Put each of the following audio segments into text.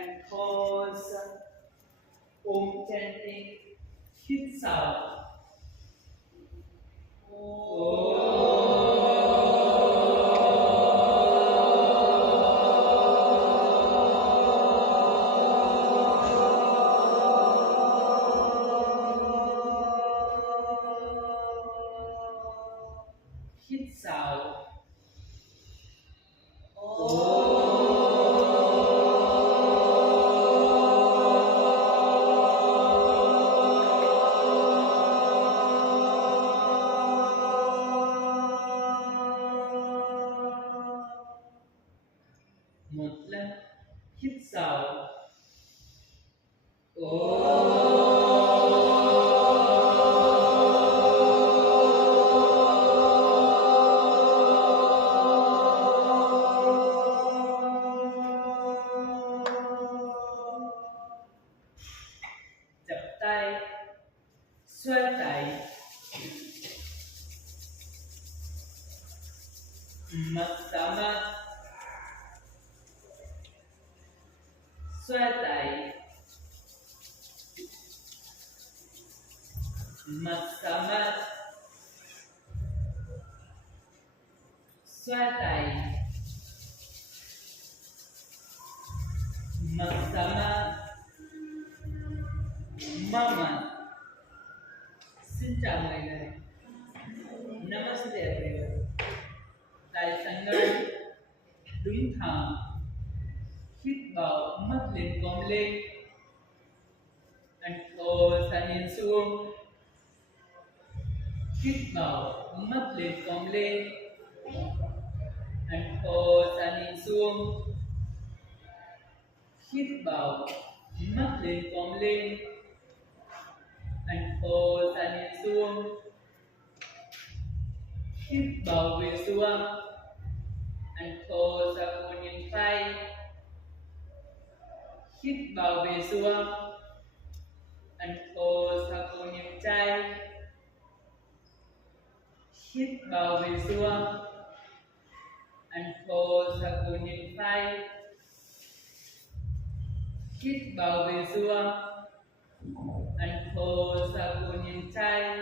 and pause. Om chanting. Hít sâu. Hít sâu. Một lần hít sâu. Chập tay, xoay tay, mặt xả mặt, xoay tay, mặt xả mặt, xoay tay, mặt xả mặt. Mama, xin chào mọi người. Namaste everyone. Tại Sangam, đứng thẳng, hít vào mắt lên cong lên, and thở ra nhìn xuống. Hít vào mắt lên cong lên, and thở ra nhìn xuống. Hít vào mắt lên cong lên, and thở ra nhìn xuống. Hít vào về xuống, and thở ra cô nhìn phải. Hít vào về xuống, and thở ra cô nhìn trái. Hít vào về xuống, and thở ra cô nhìn phải. Hít vào về xuống, and thở ra cô nhìn trái.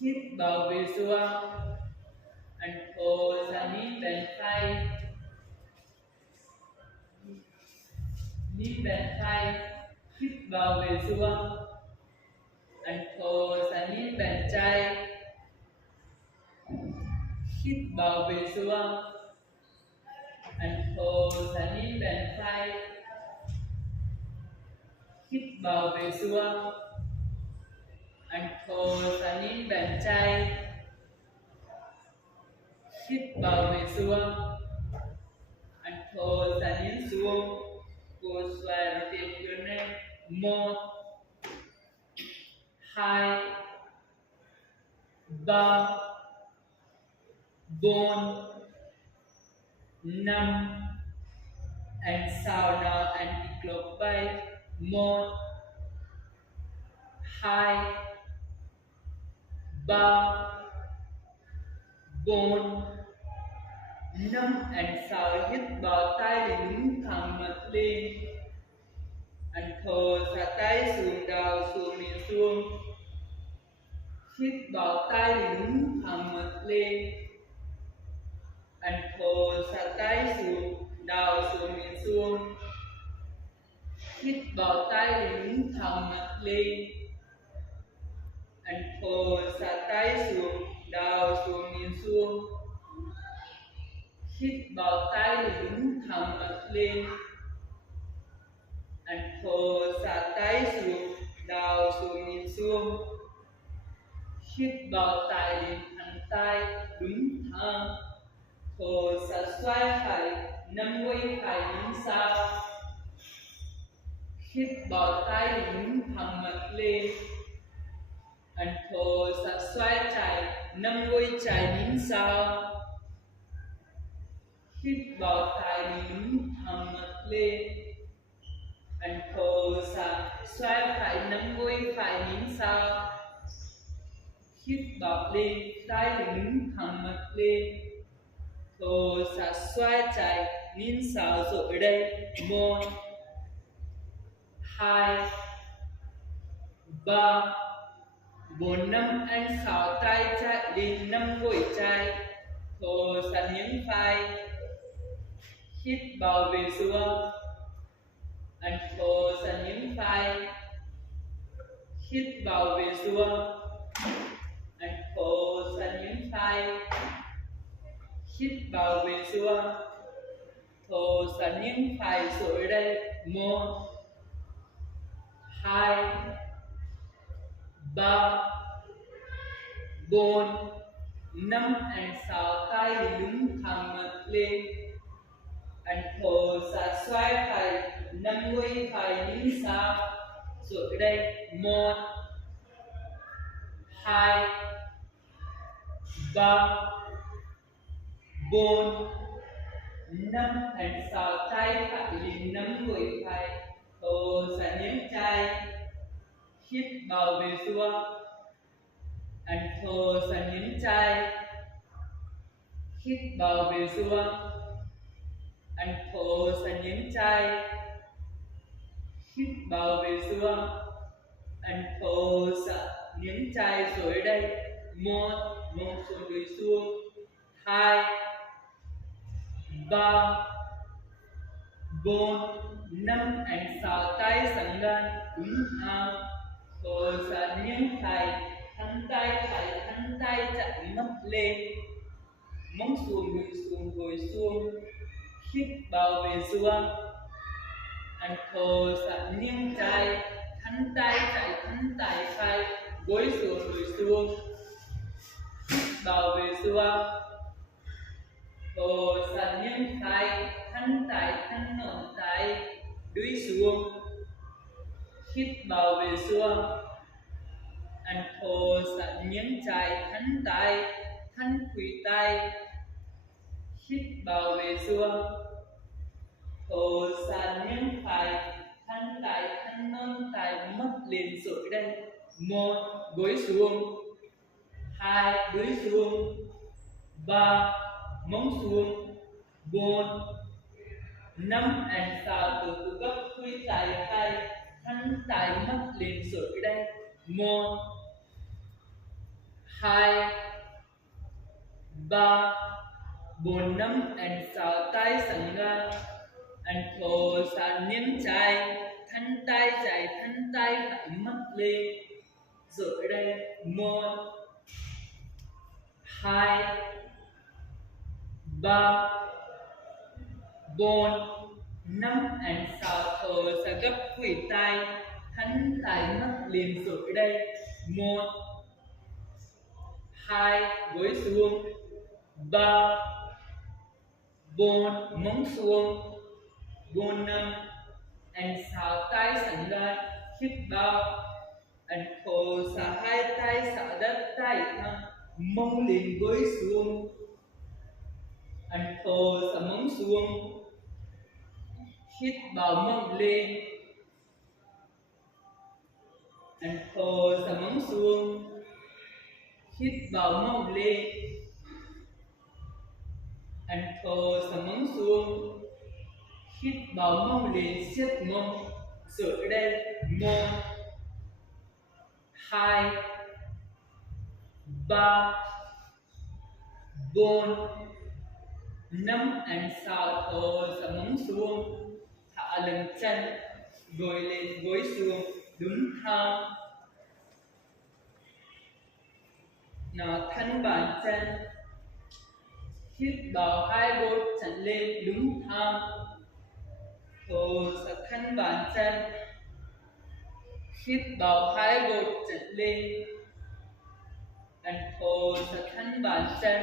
Hít vào về xuống, and thở ra nhìn bên phải. Nhìn bên phải. Hít vào về xuống, and thở ra nhìn bên trái. Hít vào về xuống, and thở ra nhìn bên phải. Hít vào về xuống, and thở ra nhìn bên trái. Hít vào về xuống, and thở ra nhìn xuống. Go slow, rotate your neck. 1, 2, 3, 4, 5, and sound now anti-clockwise. 1, 2, 3, 4, 5, and sound. Hít vào tay để đứng thẳng mặt lên, and thở ra tay xuống đầu xuống nhìn xuống. Hít vào tay để đứng thẳng mặt lên, and thở ra tay xuống đầu xuống nhìn xuống. Hít vào tay để đứng thẳng mặt lên, and thở ra tay xuống đầu xuống nhìn xuống. Hít vào tay để đứng thẳng mặt lên, and thở ra tay xuống đầu xuống nhìn xuống. Hít vào tay để thẳng tay đứng thẳng. Thở ra xoay phải, nắm quay phải nhìn sau. Hít vào tay để đứng thẳng mặt lên, and thở ra xoay trái, nắm quay trái nhìn sau. Hít vào tay để đứng thẳng mặt lên, and thở ra xoay phải, nắm quay phải nhìn sau. Hít vào lên tay để đứng thẳng mặt lên. Thở ra xoay trái, nín sáu rồi đây. 1 2 3 4 5 anh 6 tay chạy đi 5 gối chạy. Thổ sẵn những phai hít vào về xuống. Anh thổ sẵn những phai hít vào về xuống. Anh thổ sẵn những phai hít vào về xuống. Thổ sẵn những phai rồi đây. 1 2 3 4 5 anh 6 tay đứng thẳng mặt lên. Anh thổ xả xoay phải 5 gối phải những sao rồi đây. 1 2 3 4 5 anh 6 tay phải lên 5 gối phải. Thổ xả nhấn chai hít vào về xuống. Anh thổ xả nhấn chai hít vào về xuống. Anh thổ xả nhấn chai hít vào về xuống. Anh thổ xả nhấn chai rồi đây. 1 mông xuống đuôi xuống. 2 3 4 5 anh 6 tay sẵn gan đứng thẳng. Thổ xả nhấn chai thân tay phải thân tay chạy mất lên. Mông xuống đuôi xuống gối xuống. Hít vào về xuống. Anh thổ xả nhấn chai thân tay chạy thân tay phải gối xuống đuôi xuống. Vào về xuống. Thổ xả nhấn chai thân tay thân ngón tay đuôi xuống. Hít vào về xuống. Anh thổ xả nhấn chai thân tay thân khuỷu tay. Hít vào về xuống. Thổ xả nhấn phải thân tay thân ngón tay mất lên rồi đây. 1 gối xuống. 2 đuôi xuống. 3 mông xuống. 4 5 anh 6 từ từ gấp khuỷu tay phải thân tay mất lên rồi đây. 1 2 3 4 5 anh 6 tay sẵn gan. Anh thổ xả nhấn chai thân tay chạy thân tay phải mất lên rồi đây. 1 2 3 4 5 anh 6 thổ xả gấp khuỷu tay thân tay mất lên rồi đây. 1 2 gối xuống. 3 4 mông xuống. 4 5 anh 6 tay sẵn gan hít vào. Anh thổ xả hai tay xả đất tay thẳng mông lên gối xuống. Anh thổ xả mông xuống. Hít vào mông lên. Anh thổ xả mông xuống. Hít vào mông lên. Anh thổ xả mông xuống. Hít vào mông lên siết mông rồi đây. 1 2 3 4 5 anh 6 thổ xả mông xuống. Thả lưng chân gối lên gối xuống đứng thẳng. Nào thân bàn chân. Hít vào hai gối chân lên đứng thẳng. Thổ xả thân bàn chân. Hít vào hai gối chân lên. Anh thổ xả thân bàn chân.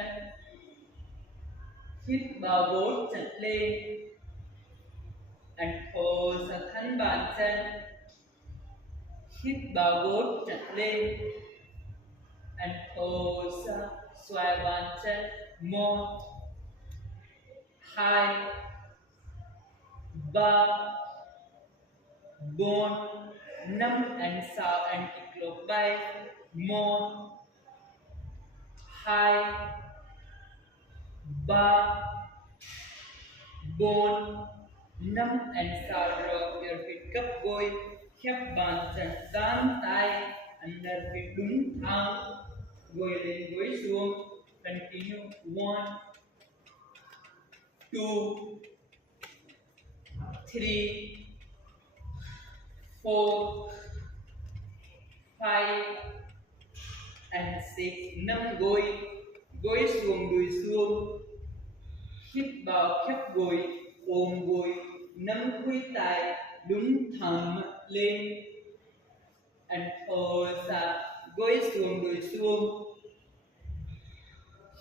Hít vào gối chân lên. Anh thổ xả thân bàn chân. Hít vào gối chân lên. Anh thổ xả xoay bàn chân. 1 2 3 4 5 anh 6 anh kích lột bay. 1 2 3 4. Năm and sáu rồi ở phía cấp gối, khép bàn chân dán tay, and ở phía đúng thẳng, gối lên gối xuống. Continue. 1, 2, 3, 4, 5 and 6. Năm gối, gối xuống đùi xuống, hít vào khép gối, ôm gối, nắm khuỷu tay đúng thẳng lên, and thở ra, gối xuống đùi xuống,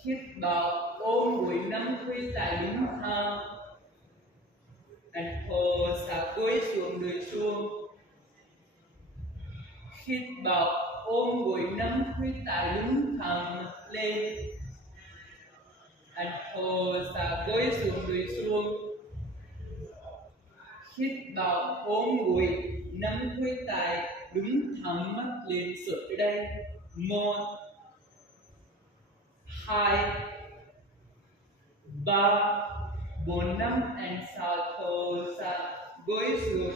hít vào ôm gối, nắm khuỷu tay đúng thẳng, and thở ra, gối xuống đùi xuống, hít vào ôm gối, nắm khuỷu tay đúng thẳng lên, and thở ra, gối xuống đùi xuống, hít vào ôm gối, nắm khuỷu tay đúng thẳng mắt lên sợi đây. 1, 2, 3, 4, 5 and 6. Thở ra, gối xuống,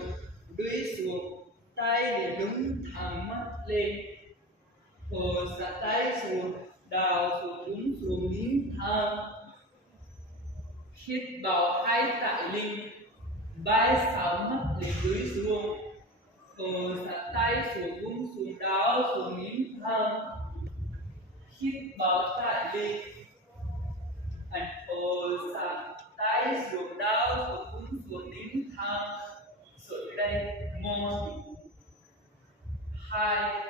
đuôi xuống, tay để đúng thẳng mắt lên. Thở ra, tay xuống, đào xuống, đúng xuống, nín thẳng. Hít vào hai tay lên, vai sáu mắt lên đuôi xuống. Thở ra, tay xuống, đúng xuống, đào xuống, nín thẳng. Hít vào tay lên, and thở ra, tay xuống, đào xuống, đúng xuống, nín thẳng. Sợi đây. 1, 2,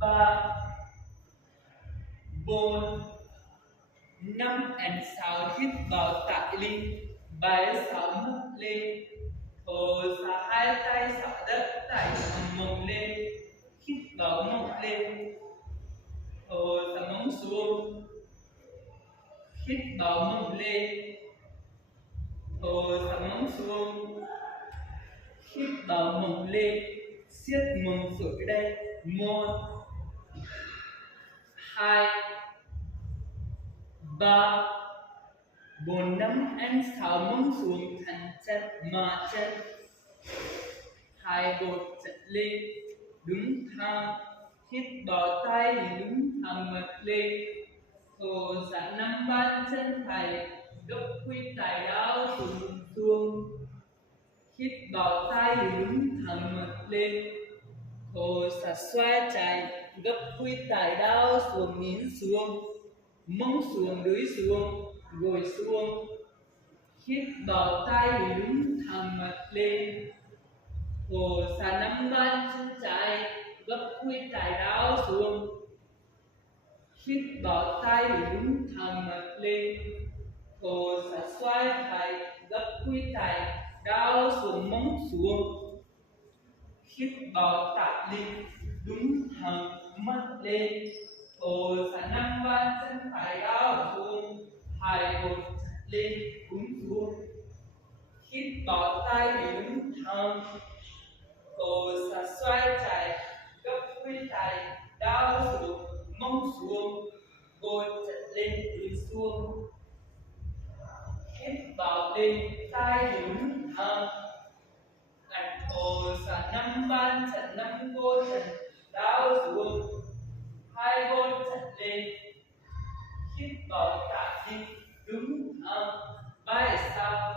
3, 4, 5 and 6. Hít vào tại lên, bài 6 mắt lên. Thở ra, hai tay xỏ đất, tay mông lên. Hít vào mông lên. Thở ra, mông xuống. Hít vào mông lên. Thở ra, mông xuống. Hít vào mông lên. Siết mông xuống đây. 1, 2, 3, 4, 5 and 6. Mông xuống, thẳng chân, mở chân. Hai gột chặt lên, đứng thẳng. Hít vào tay đứng thẳng mặt lên. Thở ra, nắm bàn chân phải, gấp khuỷu tay đảo xuống xuống. Hít vào tay đứng thẳng mặt lên. Thở ra, xoay trái, gấp khuỷu tay đảo xuống, nín xuống. Mông xuống, đuôi xuống, gối xuống. Hít vào tay đứng thẳng mặt lên. Thở ra, nắm bàn chân trái, gấp khuỷu tay đảo xuống. Hít vào tay đứng thẳng mặt lên. Thở ra, xoay tay, gấp khuỷu tay đảo xuống, mông xuống. Hít vào tay lên, đứng thẳng mắt lên. Thở ra, nắm bàn chân phải đảo xuống. Hai gối chặt lên, cúi xuống. Hít vào tay đứng thẳng. Thở ra, xoay trái, gấp khuỷu tay đảo xuống, mông xuống. Gối chặt lên, cúi xuống. Hít vào lên, tay đứng thẳng. And thở ra, nắm bàn chân, nắm gối chân đảo xuống. Hai gối chặt lên. Hít vào tay lên, đứng thẳng. Vai sau.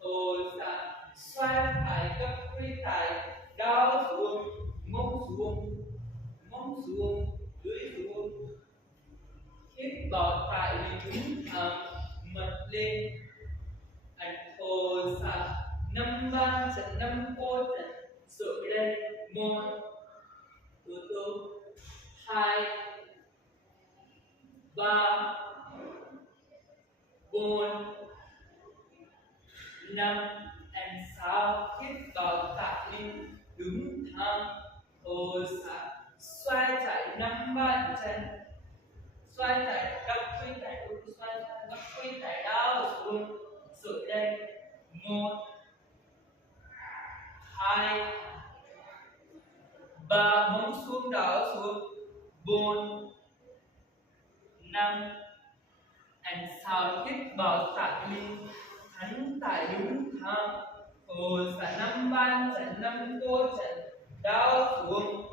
Thở ra, xoay phải, gấp khuỷu tay đảo xuống, mông xuống. Mông xuống, đuôi xuống. Hít vào tay đứng thẳng, mặt lên. And thở ra, nắm bàn chân, nắm gối chân, sợi đây. 1, 2, 3, 4, 5 and 6. Hít vào tay lên, đứng thẳng. Thở ra, xoay trái, nắm bàn chân. Xoay trái, gấp khuỷu tay, xoay trái, gấp khuỷu tay đảo xuống. Sợi đây. 1, 2, 3, mông xuống, đảo xuống. 4, 5 and 6. Hít vào tay lên, thổ xạ năm ban trận năm cô trận đao xuống,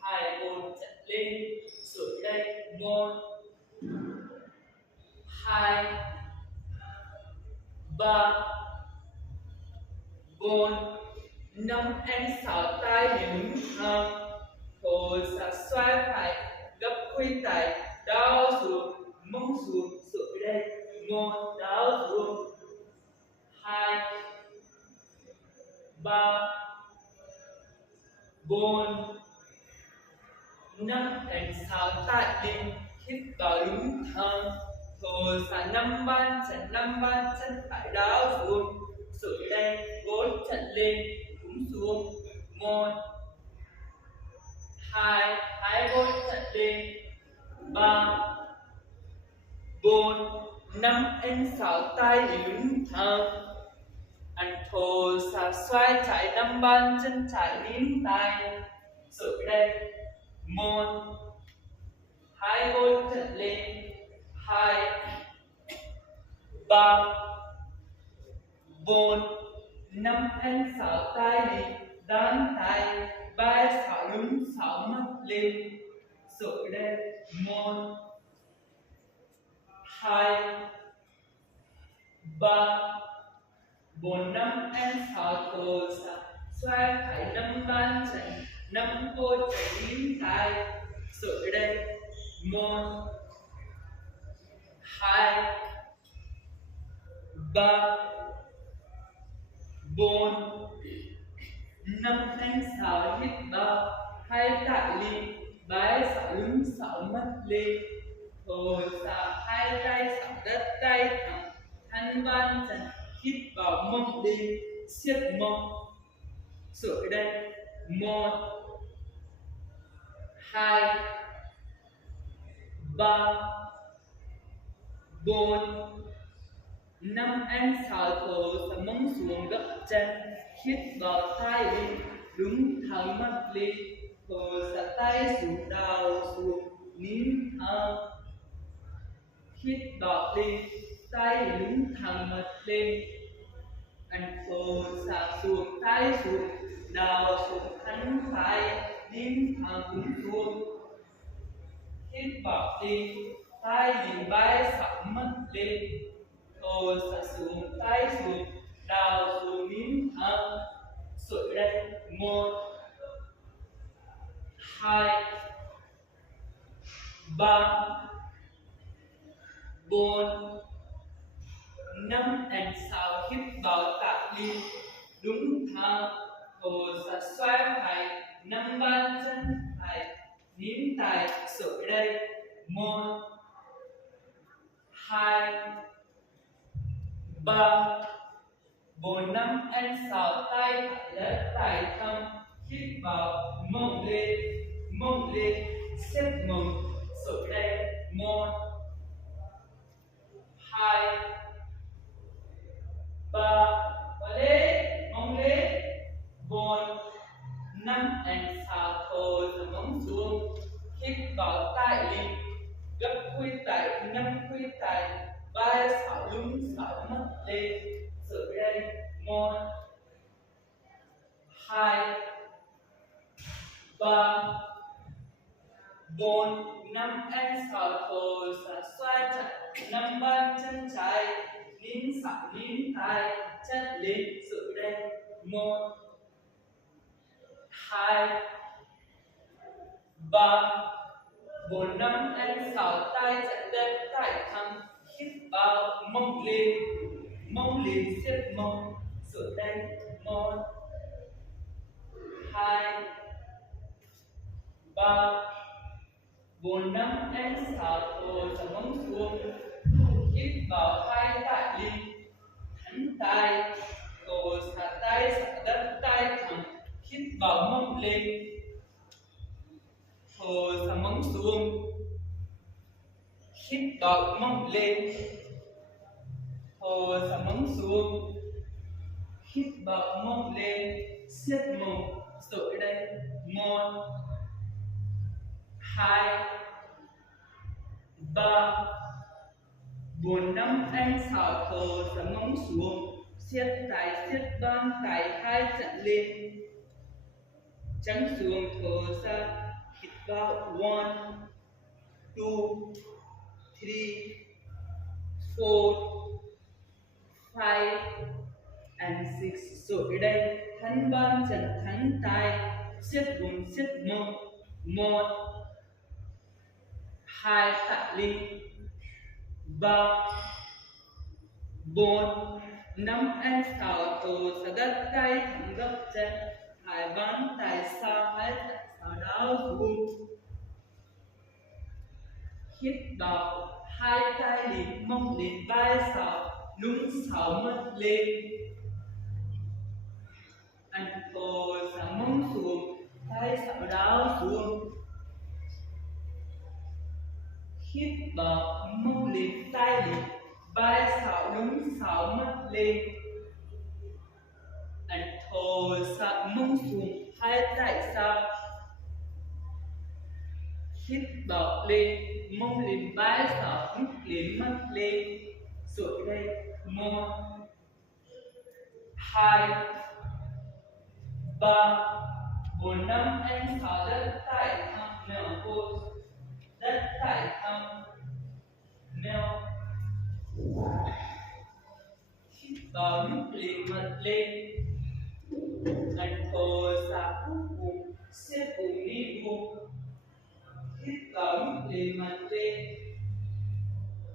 hai bồn trận lên sửa đây một hai ba bốn năm em sáu tay đứng thang thổ xạ xoay phải gấp khuy tay đao xuống mông xuống sửa đây một đao xuống hai ba bốn năm em sáu tay lên hít vào đứng thang thổ xạ năm ban chân phải đao xuống sửa đây bốn trận lên cũng xuống một hai bốn trận lên ba bốn năm anh sáu tay đứng thang anh thổ xạ xoay trái năm ban chân trái nín tay sửa đây một hai bốn trận lên hai ba bốn năm anh sáu tay đi đan tay ba sáu đứng sáu mắt lên sửa đây một hai ba bốn năm anh sáu thổ xạ xoay phải năm ban chân năm cô chạy nín tay sửa đây một hai ba bốn năm anh sáu hít vào hai tại ly ba sáu đứng sáu mắt lên thổ xạ hai tay sáu đất tay thẳng thân ban chân hít vào mông lên siết mông sửa đây một hai ba bốn năm anh sáu thổ xạ mông xuống gấp chân hít vào tay lên đứng thẳng mắt lên thổ xạ tay xuống đào xuống nín thở hít vào lên tay đứng thẳng mắt lên anh thổ xạ xuống tay xuống đào xuống thân phải nín thở cũng xuống hít vào lên tay nhìn bay sẵn mắt lên thổ xạ xuống tay xuống đào xuống nín thở sửa đây một hai ba bốn năm anh sáu hít vào tạ ly đúng thang thổ xạ xoay phải năm ban chân phải nín tay sửa đây một hai ba bốn năm anh sáu tay đất tay thăm hít vào mông lên xếp mông sửa đây một hai ba và lên mông lên bốn năm anh sáu thổ xạ mông xuống hít vào tay lên gấp khuy tay năm khuy tay ba sáu lưng sáu mắt lên sửa đây một hai ba bốn năm anh sáu thổ xạ xoay chặt năm ban chân trái nín sáu nín tay chân lên sửa đây một hai ba bốn năm anh sáu tay chặt đất tay thẳng hít vào mông lên xếp mông sửa đây một hai ba bốn năm anh sáu thổ xạ mông xuống hít vào hai tại ly thẳng tay thổ xạ tay xạ đất tay thẳng hít vào mông lên thổ xạ mông xuống hít vào mông lên thổ xạ mông xuống hít vào mông lên siết mông sửa đây một hai ba bốn năm anh sáu thổ xạ mông xuống siết tay siết bàn tay hai chân lên, chân xuống thở ra, hít vào 1, 2, 3, 4, 5 and 6. Rồi đây thẳng bàn chân thẳng tay, siết bụng siết mông. 1, 2 thẳng lên, 3, 4, 5 and 6 thở ra đất tay thẳng gấp chân, hai bàn tay sau hai chân sau đảo xuống. Hít vào, hai tay liền mông lên vai sau, lưng sau mất lên. Anh thở ra mông xuống, tay sau đảo xuống. Hít vào, mông lên tay lên, vai sau lưng sau mất lên. Anh thở ra mông xuống, hai tay sau. Hít vào lên, mông lên vai sau, ngực lên mắt lên. Rồi đây 1, 2, 3, 4, 5 and 6 đất tay thẳng nèo pose, đất tay thẳng nèo. Hít vào ngực lên mắt lên. Anh thở ra bụng, siết bụng đi bụng. Hít vào ngực lên mắt lên.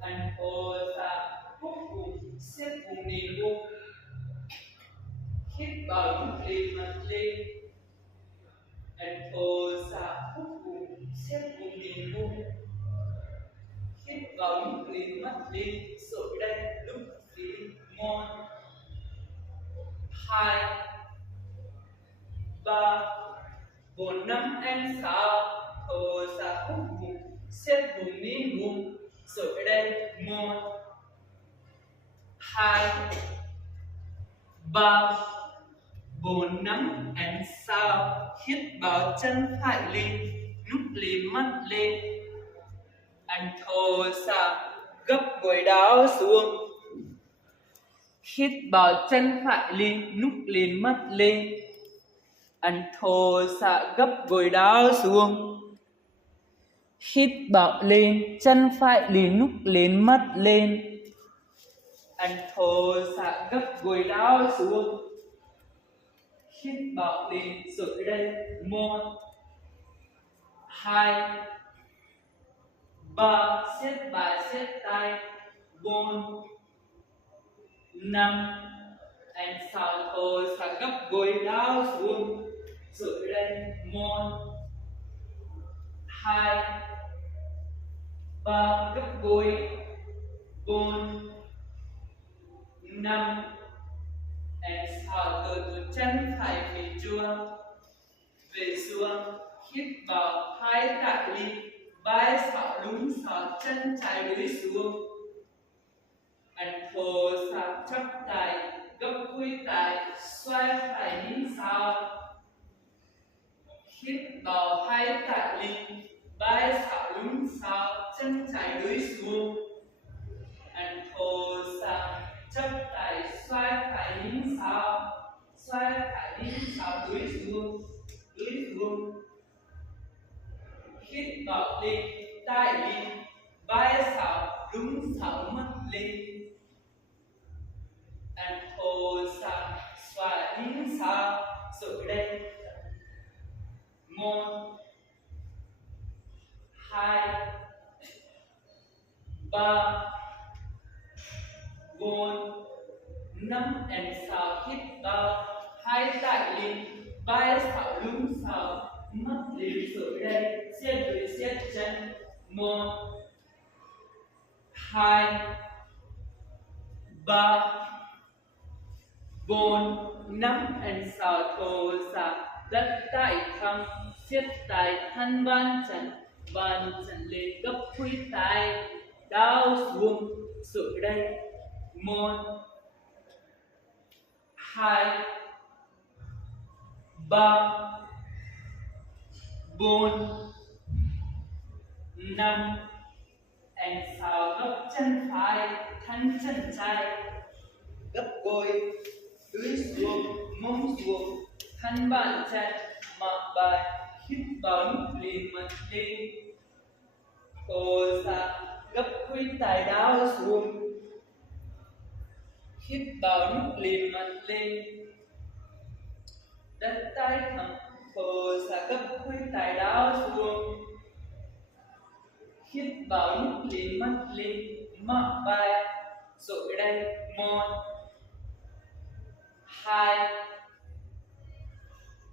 Anh thở ra bụng, siết bụng đi bụng. Hít vào ngực lên mắt lên. Anh thở ra bụng, siết bụng đi bụng. Hít vào ngực lên mắt lên. Rồi đây lúc lên 1, 2, 3, 4, 5 and 6. Thở ra bụng, siết bụng đi bụng. Rồi đây 1, 2, 3, 4, 5 and 6. Hít vào chân phải lên, núp lên mắt lên. Anh thở ra gấp gối đảo xuống. Hít vào chân phải lên, núp lên mắt lên. Anh thở ra gấp gối đảo xuống. Hít vào lên, chân phải lên, núp lên mắt lên. Anh thở ra gấp gối đảo xuống. Hít vào lên. Rồi đây 1, 2, 3, siết vai siết tay. 4, 5 and 6 thở ra gấp gối đảo xuống. Rồi đây 1, 2, 3 gấp gối. 4, 5 and 6 từ chân phải về xuống. Hít vào, hai tay lên, vai sau lưng sau chân trái đuôi xuống. Anh thở ra chắp tay, gấp đuôi tay, xoay phải lên sau. Hít vào, hai tay lên, vai sau lưng sau chân trái đuôi xuống. Anh thở ra chắp tay, xoay phải lên sau, xoay phải lên sau đuôi xuống. Hít vào lên, tay lên, vai sau lưng sau mắt lên. Anh thở ra xoay lên sau. Rồi đây 1, 2, 3, 4, 5 and 6. Hít vào, hai tay lên, vai sau lưng sau mắt lên. Rồi đây siết đuôi siết chân. 1, 2, 3, 4, 5 and 6 thở ra đất tay thẳng, siết tay thân bàn chân lên gấp đuôi tay đảo xuống. Rồi đây 1, 2, 3, 4, 5 and 6 gấp chân phải thân chân trái gấp gối. mông xuống, thân bàn chân, mặc bài, hít vào nút liền mặt lên. Thổ xạ gấp khuỷu tay đau xuống, hít vào nút liền mặt lên. Đất tay thẳng, thổ xạ gấp khuỷu tay đau xuống, hít vào nút liền mặt lên. Mặc bài, rồi đây 1, 2,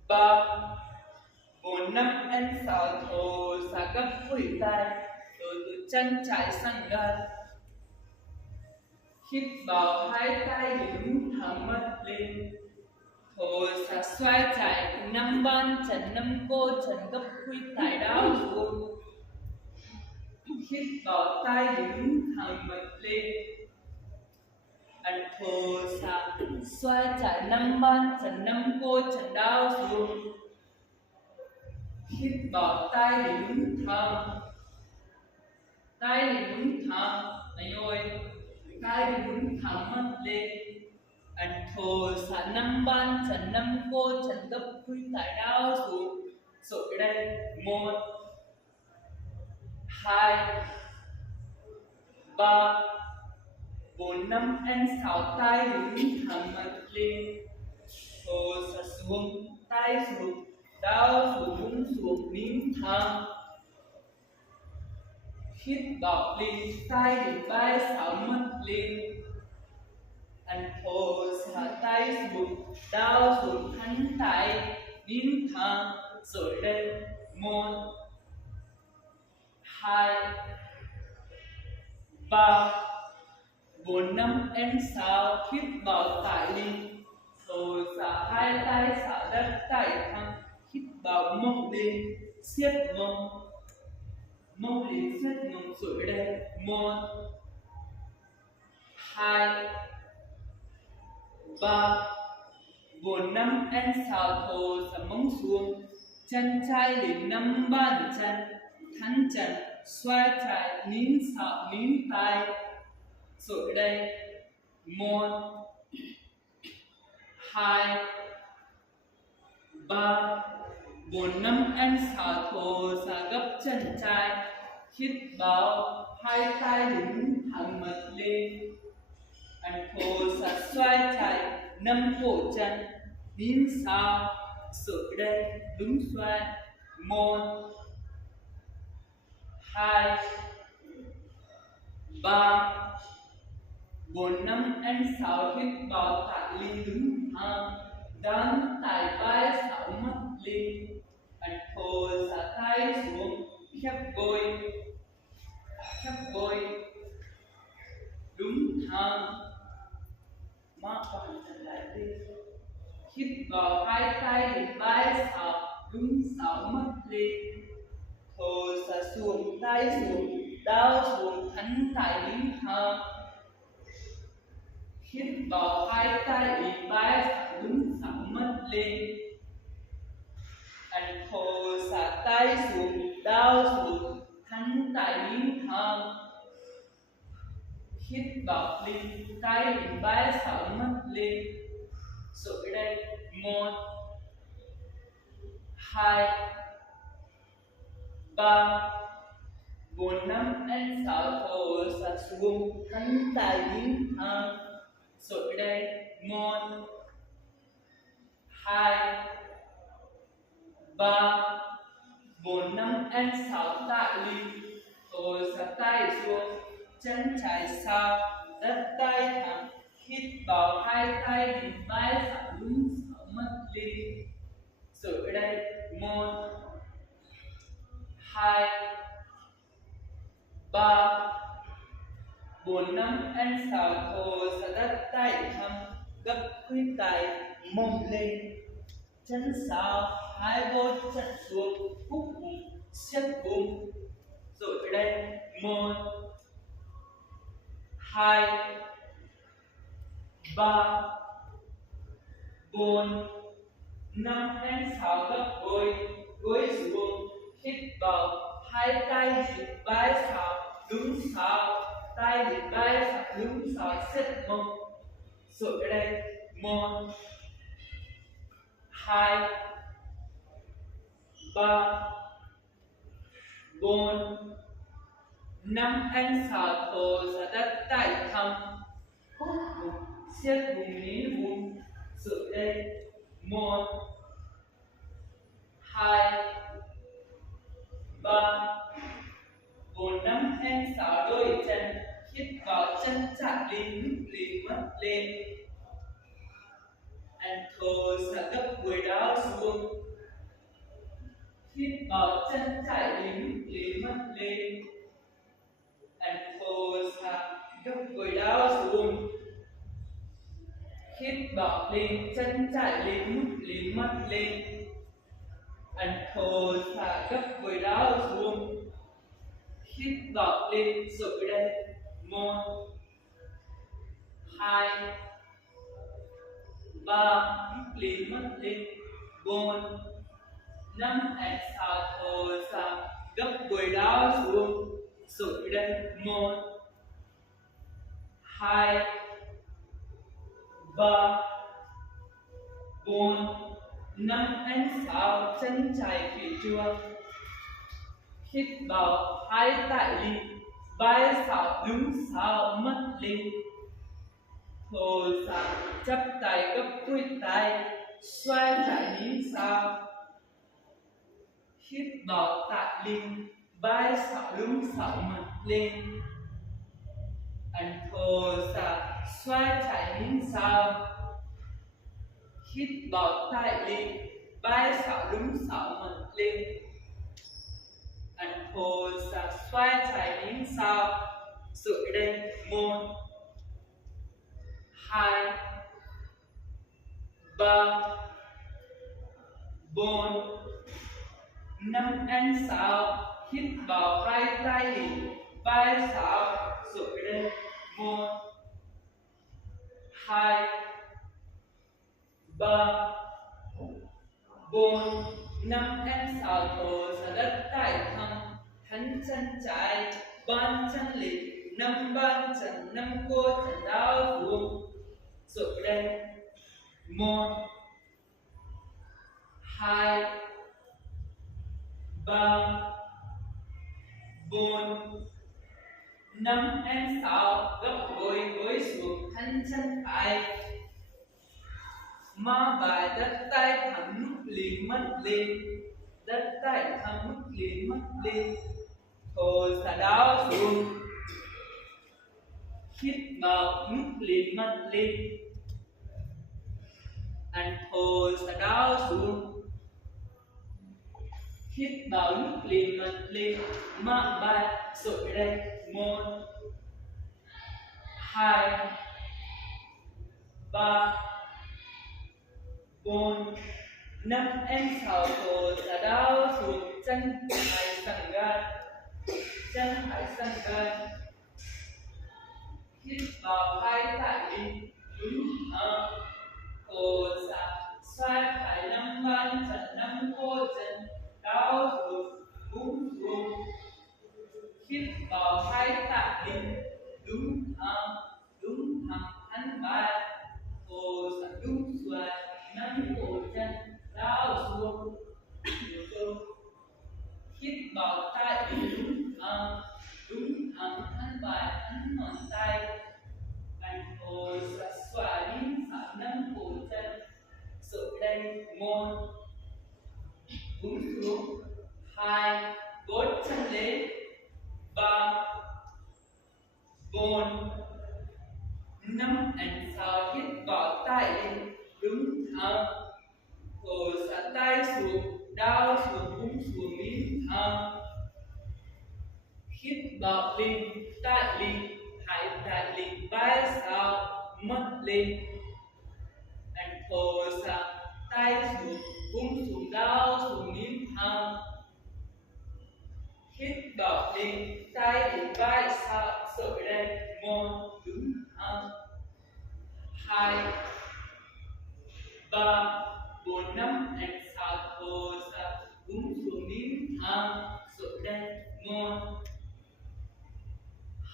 3, 4, 5 and 6. Thổ xạ gấp khuỷu tay, rồi từ chân trái sang gần. Hít vào hai tay đứng thẳng mắt lên. Thổ xạ xoay chạy 5 bàn chân 5 cô chân gấp khuỷu tay đau xuống. Hít vào tay đứng thẳng mắt lên. Thổ xạ xoay chạy 5 bàn chân 5 cô chân đau xuống. Hít vào tay đứng thẳng. Tay đứng thẳng. Anh ơi, tay đứng thẳng mắt lên. Thổ xạ 5 bàn chân 5 cô chân gấp khuỷu tay đau xuống. Rồi đây 1, 2, 3, 4, 5 and 6. Tay đứng thẳng mắt lên. Thổ xạ xuống, tay xuống, đau xuống, xuống, nín thẳng. Hít vào lên, tay đứng vai 6 mắt lên. Thổ xạ tay xuống, đau xuống, thân tay, nín thẳng. Rồi đây 1, 2, 3, 4, 5 and 6. Hít vào tay lên. Thổ xạ hai tay xả đất tay thẳng. Hít vào mông lên, siết mông. Mông lên siết mông. Rồi đây 1, 2, 3, 4, 5 and 6. Thổ xạ mông xuống, chân trái lên 5 bàn chân, thân chân xoay trái nín sọ nín tay. Rồi đây 1, 2, 3, 4, 5 and 6. Thổ xạ gấp chân trái. Hít vào hai tay đứng thẳng mặt lên. Thổ xạ xoay trái 5 cổ chân, nín sọ. Rồi đây đứng xoay 1, 2, 3, 4, 5 and 6. Hít vào tay lên đứng thẳng. Đan tay vai 6 mắt lên. Thổ xạ tay xuống, khép gối. Khép gối. Đúng thẳng. Mắt bàn chân lại đi. Hít vào hai tay lên vai 6, đúng 6 mắt lên. Thổ xạ xuống, tay xuống, đau xuống, thân tay đứng thẳng. Hít vào hai tay lên vai 6, đúng 6 mắt lên. Thổ xạ tay xuống, đau xuống, thân tay đứng thẳng. Hít vào lên, tay lên vai 6 mắt lên. Rồi đây 1, 2, 3, 4, 5 and 6. Thổ xạ xuống, thân tay đứng thẳng. Rồi đây 1, 2, 3, 4, 5 and 6. Tay lên. Thổ xạ tay xuống, chân trái sau, đất tay thẳng. Hít vào hai tay lên vai phải đúng 6 mắt lên. Rồi đây 1, 2, 3, 4, 5 and 6. Thổ xạ đất tay thẳng. Gấp khuỷu tay mông lên. Chân sau, hai gối chân xuống, hút bụng, siết bụng. Rồi đây 1, 2, 3, 4, 5 and 6. Gấp gối, gối xuống. Hít vào hai tay lên vai 6, đúng 6. Tay lên vai 6, đúng 6, siết mông. Rồi đây 1, 2, 3, 4, 5. Anh xào thổ ra đất tại thăm hút bụng siết vùng nín vùng sự đây. 1, 2, 3, 4, 5. Anh xào đôi chân hít vào chân chạm lên nút lì mắt lên. Anh thở ra gấp gối đau xuống. Hít vào chân chạy đến nút lì mắt lên. Anh thở ra gấp gối đau xuống. Hít vào lên chân chạy lên nút lì mắt lên. Anh thở ra gấp gối đau xuống. Hít vào lên rồi đây. 1, 2, 3. Nút lì mắt lên. 4, 5. Anh xào thở ra gấp gối đau xuống. Rồi đây. 1, 2, 3, 4, 5. Anh xào chân chạy phía trước. Hít vào hai tại ly. Vai xào đứng xào mắt lên. Thở ra chắp tay gấp đuôi tay. Xoay lại nhìn sao. Hít vào tại ly. Vai xào đứng xào mắt lên. Anh thở ra xoay lại nhìn sao. Hít vào tại ly. Vai xào đứng xào mắt lên. Anh thở ra xoay lại nhìn sao. Rồi đây. 1, 2, 3, 4, 5. Anh xào. Hít vào hai tay ly. Vai xào. Rồi đây. 1, 2, 3, 4, 5. Anh xào thở ra đất tại thăm. Hắn chân trái, bàn chân lì. 5 bàn chân, 5 cô chân đau xuống. Rồi đây. 1, 2, 3, 4, 5. Anh xào gấp gối xuống. Hắn chân phải. Má bài đất tay thẳng nút lì mắt lên. Đất tay thẳng nút lì mắt lên. Thở ra đau xuống. Hít vào nút lì mắt lên. Anh thở ra đau xuống. Hít vào nút lì mắt lên. Má bài rồi đây. 1, 2, 3, 4, 5. Em xào thở ra đau xuống. Chân phải sang gan. Chân phải sang gan. Hít vào hai tại ly. Đúng thở. Thở ra xoay phải 5 bàn chân, 5 cô chân đau xuống. Đúng xuống. Hít vào hai tại ly. Đúng thở. Đúng thẳng thân vai. Thở ra đúng xoay 5 cổ chân đau xuống. Hít vào tay đúng thẳng. Đúng thẳng thân vai thân ngón tay. Anh thở ra xoay đến thẳng 5 cổ chân. Rồi đây. 1, đúng xuống. 2, gối chân lên. 3, 4, 5. Anh xào hít vào tay lên. Đúng thẳng. Thở ra tay xuống. Đau xuống búng xuống đến thẳng. Hít vào lên. Tại lên. Hai tại lên. Vai xào mắt lên. Anh thở ra tay xuống búng xuống đau xuống đến thẳng. Hít vào lên. Tay lên. Vai xào rồi đây. 1, đúng thẳng. 2, 3, 4, 5. Anh xào thở ra búng xuống đến thẳng. Rồi đây. 1,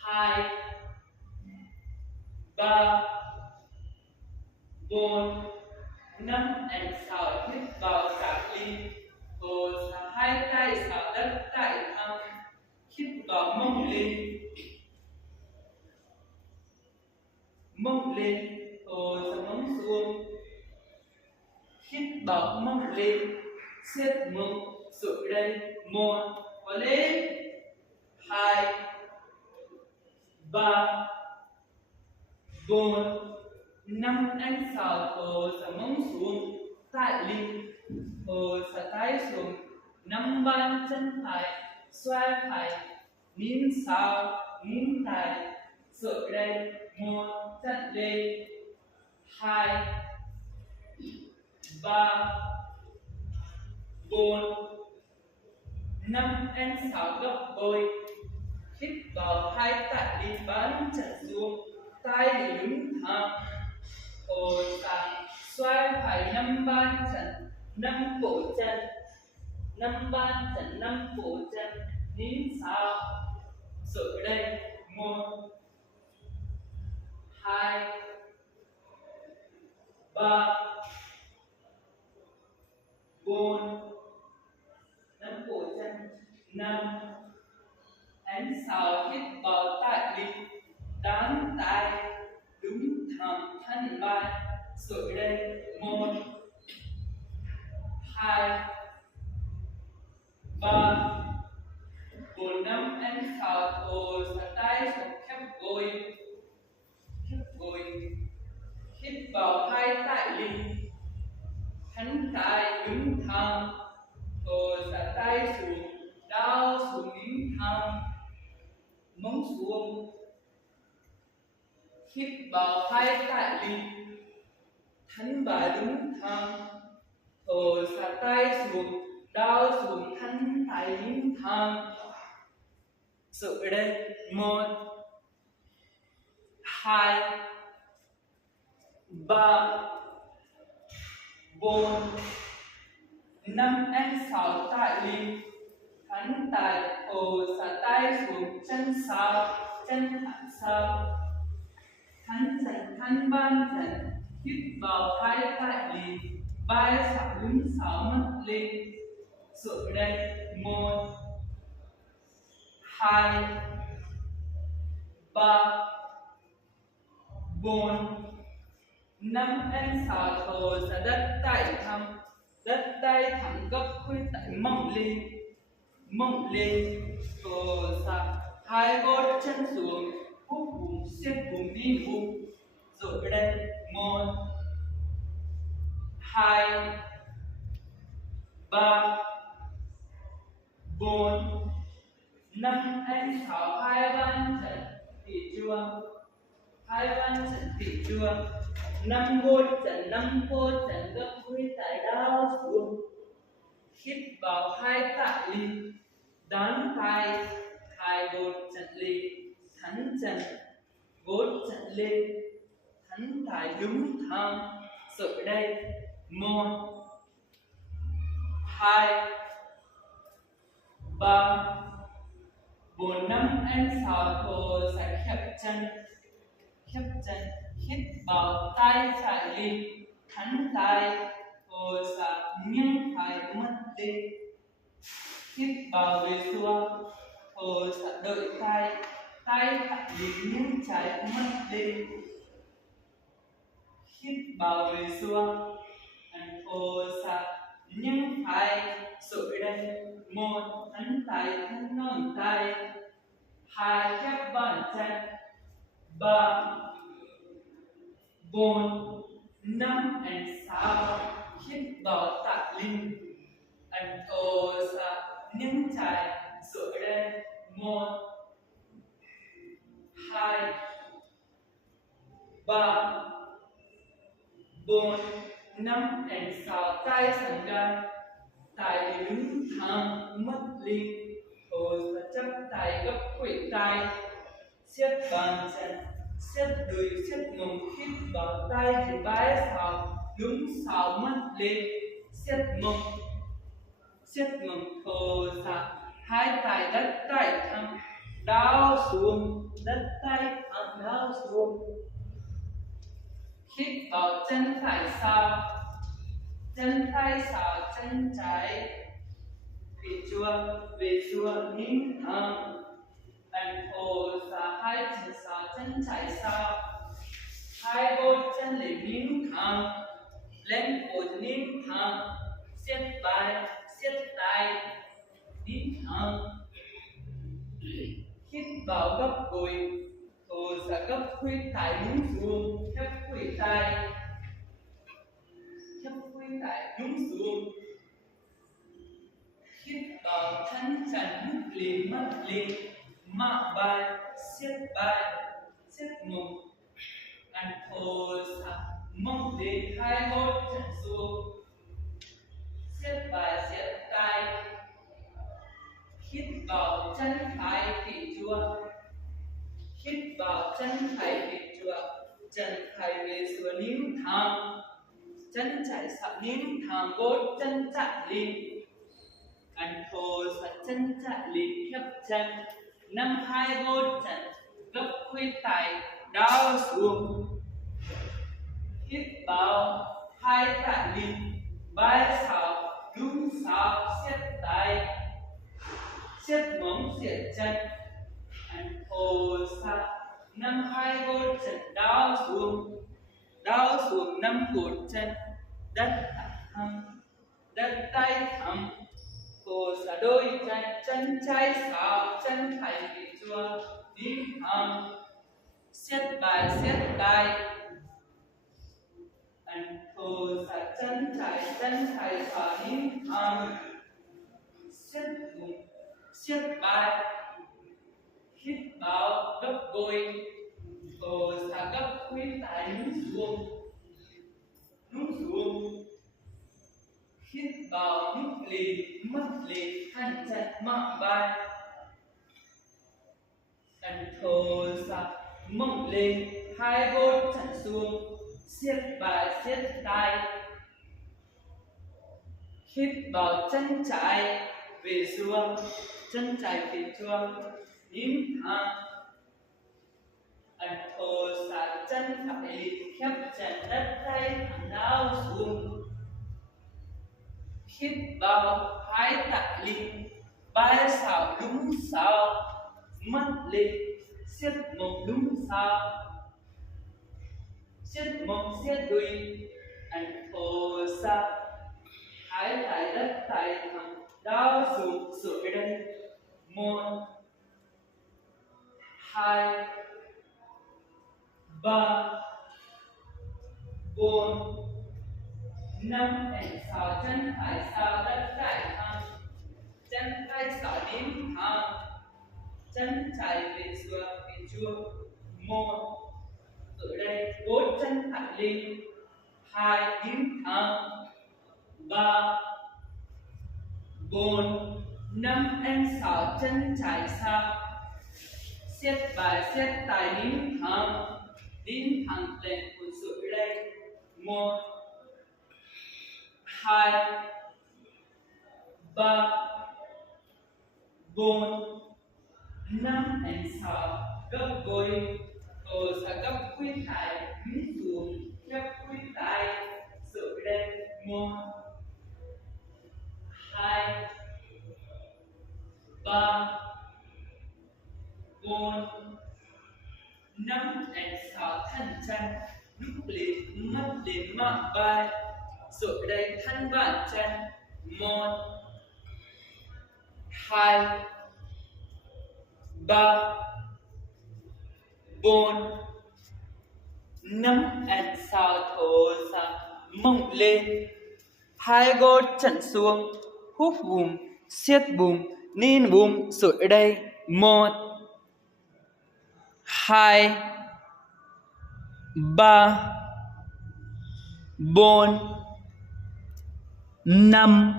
2, 3, 4, Năm anh sào hít vào sạc ly. Hồ xà hai tay xào đất tại thăm. Hít vào mông lên. Mông lên. Hồ xà mông xuống. Hít vào mông lên. Siết mông xuống đây. 1 và lên. 2 3 4 5 anh xào hồ xà mông xuống tại ly. Hồ xà tay xuống. 5 bàn chân phải xoay phải nín xào nín tay xuống đây. 1 chân lên. 2 3 4 5 anh xào gấp đôi. Hít vào hai tại đi bán chân xuống. Tay đứng thẳng. Hồ xà xoay phải 5 bàn chân 5 cổ chân. 5 bàn chân 5 cổ chân. Nín xào xuống đây. 1 2 3 4 5 cổ chân. 5 anh xào hít vào tại đi đám tay đứng thẳng thân vai xuống đây. 1 2 3 4 5 anh xào hồ xà tay xuống khép gối. Khép gối. Hít vào hai tại ly. Thân tay đứng thẳng. Hồ xà tay xuống. Đau xuống nín thẳng. Mông xuống. Hít vào hai tại ly. Thân vai đứng thẳng. Hồ xà tay xuống. Đau xuống thân tay nín thẳng. Xuống đây. 1 2 3 4 5 anh xào tại ly. Thân tay hồ xà tay xuống. Chân xào chân thẳng xào. Thân chân thân ban chân. Hít vào hai tại ly. Vai xào lưng xào mắt lên. Xuống đây. 1 2 3 4 5 anh xào hồ xà đất tại thăm. Đất tay thẳng gấp khuỷu tay mông lên. Mông lên. Hồ xà hai gót chân xuống. Hút bụng siết bụng đi bụng. Rồi đây. 1 2 3 4 5 anh xào hai bàn chân tỉ chuông. Hai bàn chân tỉ chuông. 5 gót chân 5 gót chân gấp khuỷu tay đau xuống. Hít vào hai tại ly. Đón tay hai gót chân lên. Thắn chân gót chân lên. Thắn tay đứng thẳng. Xuống đây. 1 2 3 4 5 anh xào hồ xà khép chân. Khép chân. Hít vào tay phải ly. Thắn tay hồ xà nghiêng phải mắt lên. Hít vào về xuống. Hồ xà đợi tay. Tay phải ly nghiêng trái mắt lên. Hít vào về xuống. Hồ xà nghiêng phải xuống đây. 1 thắn tay thắn ngón tay. 2 khép bàn chân. 3 4 5 and 6 hít vào tại linh. And hồ xà nghiêng trái xuống đây. 1 2 3 4 5 and 6 tay sẵn gan. Tay đứng thẳng mất linh. Hồ xà chấp tay gấp khuỷu tay. Siết bàn chân. Siết đùi siết mông. Hít vào tay thì vai xào. Đứng xào mắt lên. Siết mông. Siết mông. Hồ xà hai tay đất tay thẳng. Đau xuống. Đất tay thẳng đau xuống. Hít vào chân phải xào. chân phải xào chân trái về chùa nín thẳng ẩn thổ xà hai chân xào chân trái xào hai gót chân lên nín thẳng lên cột nín thẳng siết vai siết tay nín thẳng hít vào gấp gối thổ xà gấp khuỷu tay nhún xuống khép khuỷu tay nhún xuống hít vào thân trần liền mắt liền mạ vai siết mông ăn thô xà mông đến hai gót chân xuống siết vai siết tay hít vào chân phải phía chùa hít vào chân phải phía chùa chân phải về xuống nín thẳng chân trái sập nín thẳng gót chân chạm lên ăn thô sạch chân chạm lên khép chân nắm hai gót chân gấp khuỷu tay đau xuống hít vào hai tay lên vai sào đúng sào siết tay siết mông siết chân ăn thô sạch nắm hai gót chân đau xuống nắm gót chân đất thẳng đất tay thẳng thô xả đôi chân chân trái xào chân phải phía chùa nín thẳng siết vai siết tay ăn thô xả chân trái xào nín thẳng siết bụng siết vai hít vào gấp gối thô xả gấp khuỷu tay nhún xuống hít vào nhúc liền mắt liền hand chặt mạ vai ăn thô xả mông lên hai gót chặt xuống siết vai siết tay hít vào chân trái về xuống chân trái về chuông nín thẳng ăn thô xả chân phải liền khép chân đất tay thẳng đau xuống hít vào hai tay liền vai xào đúng xào mắt lên siết mông đúng xào siết mông siết đùi ăn thô xả hai tay đất tay thẳng đau xuống sửa đây 1 2 3 4 5 6 chân phải xào đất phải thẳng chân phải xào nín thẳng chân trái về chùa 1 ở đây 4 chân phải lên 2 nín thẳng 3 4 5 6 chân trái sang siết vai siết tay nín thẳng lên cuốn sụi đây 1 2 3 4 5 6 gấp gối thô xả gấp khuỷu tay nhún xuống khép khuỷu tay sụi đây 1 2 3 4 5 6 thân chân lúc liền mắt đến mạ vai rồi đây thân bàn chân 1 2 3 4 5 6 thô xả mông lên hai gót chân xuống húp bụng siết bụng nín bụng rồi đây 1 2 3 4 5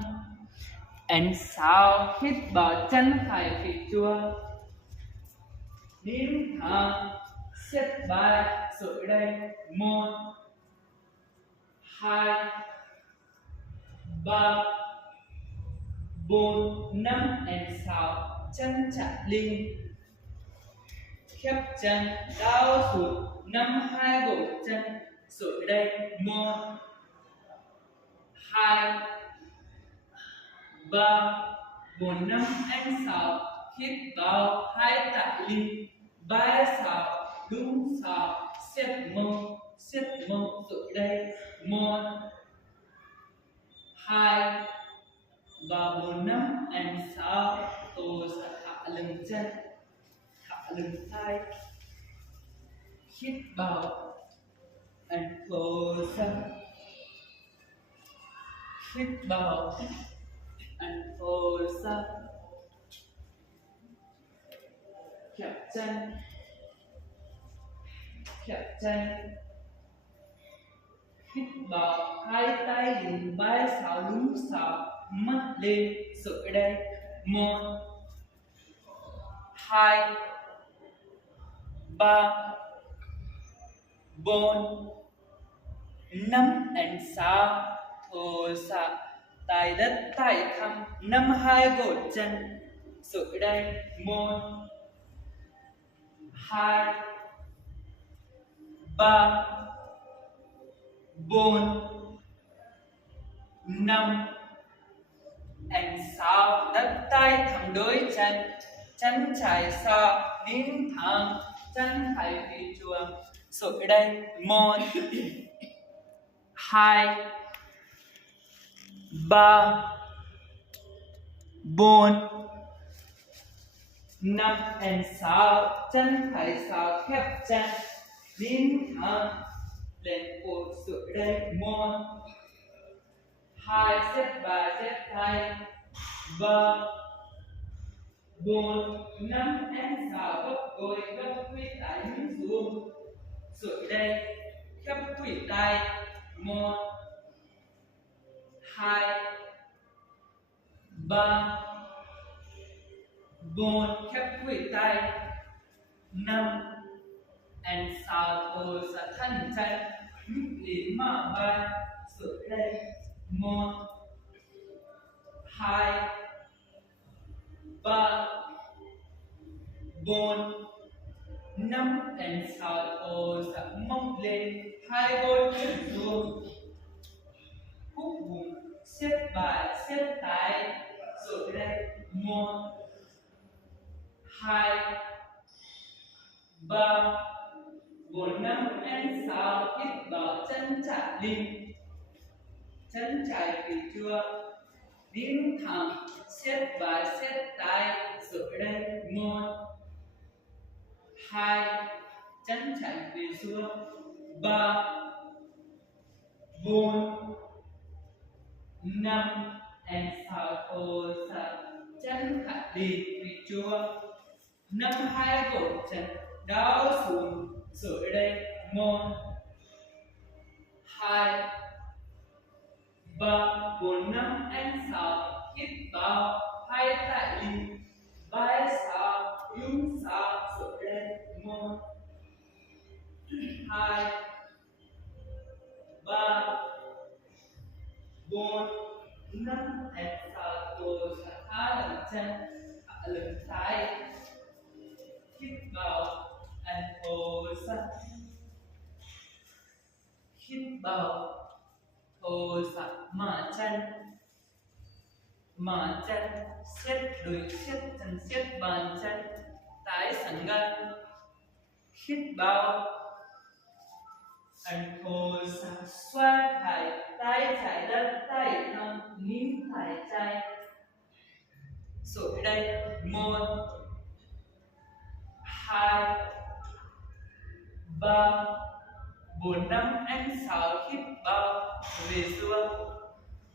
6 hít vào chân phải phía chùa nín thẳng siết vai rồi đây 1 2 3 4 5 6 chân chạm lên khép chân đau sụt 5 2 gối chân rồi đây 1 2 3 4 5 anh 6 hít vào 2 tại ly 3 6 đúng 6 siết mông rồi đây 1 2 và 4 5 anh 6 tôi sẽ thả lưng chân thả lưng tay hít vào and close hít vào and close khép chân hít vào 2 tay dùng 3 6 đúng 6 mắt lên rồi đây 1 2 3 4 5 and 6 thổ xạ tay đất tay thăm 5 2 gột chân rồi đây 1 2 3 4 5 and 6 đất tay thẳng đối chân trái xa đến thẳng chân phải phía chuồng rồi đây 1 2 3 4 5 and 6 chân phải sáu khép chân đến thẳng lên cột rồi đây 1 2 xếp 3 xếp 2 3 4 5 and 6 gấp gối gấp quỳ tay hướng xuống rồi đây khép quỳ tay 1 2 3 4 khép quỳ tay 5 and 6 tôi sẽ thân chân nhúc đến mở vai rồi đây 1 2 3 4 5 and 6 tôi sẽ mông lên 2 gối chân xuống hút bụng xếp bài xếp tay rồi đây 1 2 3 4 5 and 6 hít vào chân trái lên chân trái phía trước đứng thẳng xếp bài xếp tay rồi đây 1 2 chân trái phía xuống 3 4 5 and 6 tôi sẽ chân phải đi phía trước 5 2 gột chân đau xuống rồi đây 1 2 3 4 5 and 6 hít vào 2 tại ly 3 6 đúng 6 rồi đây 1 2 3 4 5 and 6 tôi sẽ thả lưng chân thả lưng tay hít vào and close hít vào thổ xạ mở chân siết đùi siết chân siết bàn chân tái sẵn gan hít vào and thổ xạ xoay phải tay trái đất tay thẳng nín phải trái rồi đây 1 2 3 4 5 and 6 hít vào về xuống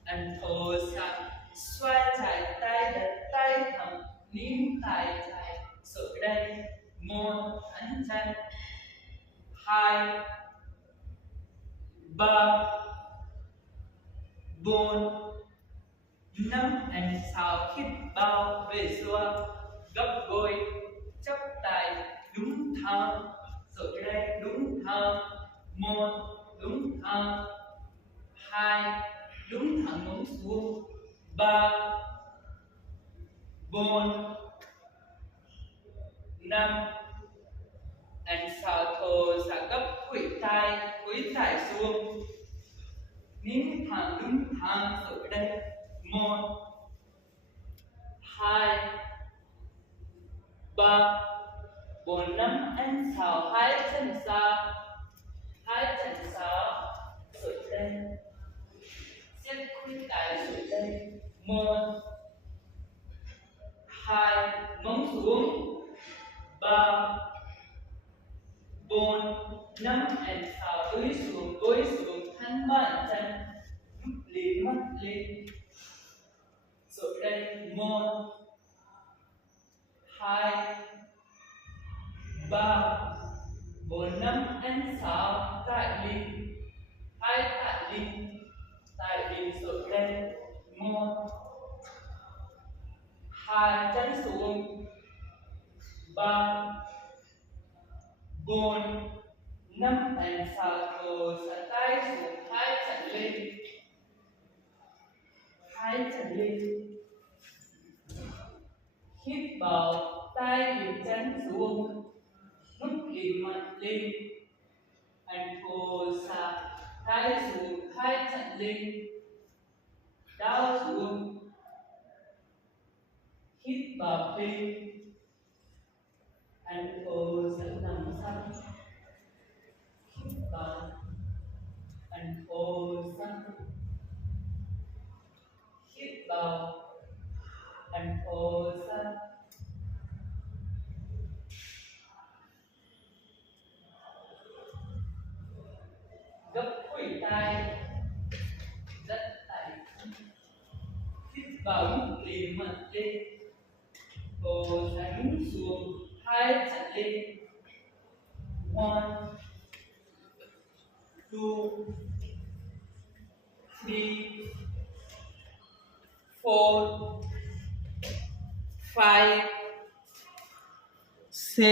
and thổ xạ xoay trái tay đất tay thẳng nín tay trái rồi đây 1 ấn chân 2 3 4 5 and 6 hít vào về xuống gấp gối chắp tay đúng thẳng rồi đây đúng thẳng 1 đúng thẳng 2 đúng thẳng ngón xuống 3 4 5 and 6 thổ sẽ gấp quỷ tay xuống nín thẳng đúng thẳng rồi đây 1 2 3 4 5 and 6 2 chân 6 2 chân 6 sụt lên siết khuyết tay sụt lên 1 2 mông xuống 3 4 5 and 6 gối xuống thân bàn chân mắt lên sụt lên 1 2 3 4 5 and 6 tại lưng 2 tại lưng sụt lên 1 2 chân xuống 3 4 5 and 6 rồi xả tay xuống 2 chân lên 2 chân lên hít vào tay điểm chân xuống nút liền mặt lên and pull xa tay xuống 2 chân lên đau xuống hít vào bên and pull dẫn nằm sang hít vào and pull sang hít vào and pull sang gấp khuỷu tay dẫn tay hít vào nút liền mặt lên pull sang xuống 2 chân lên 1 2 3 4 5 6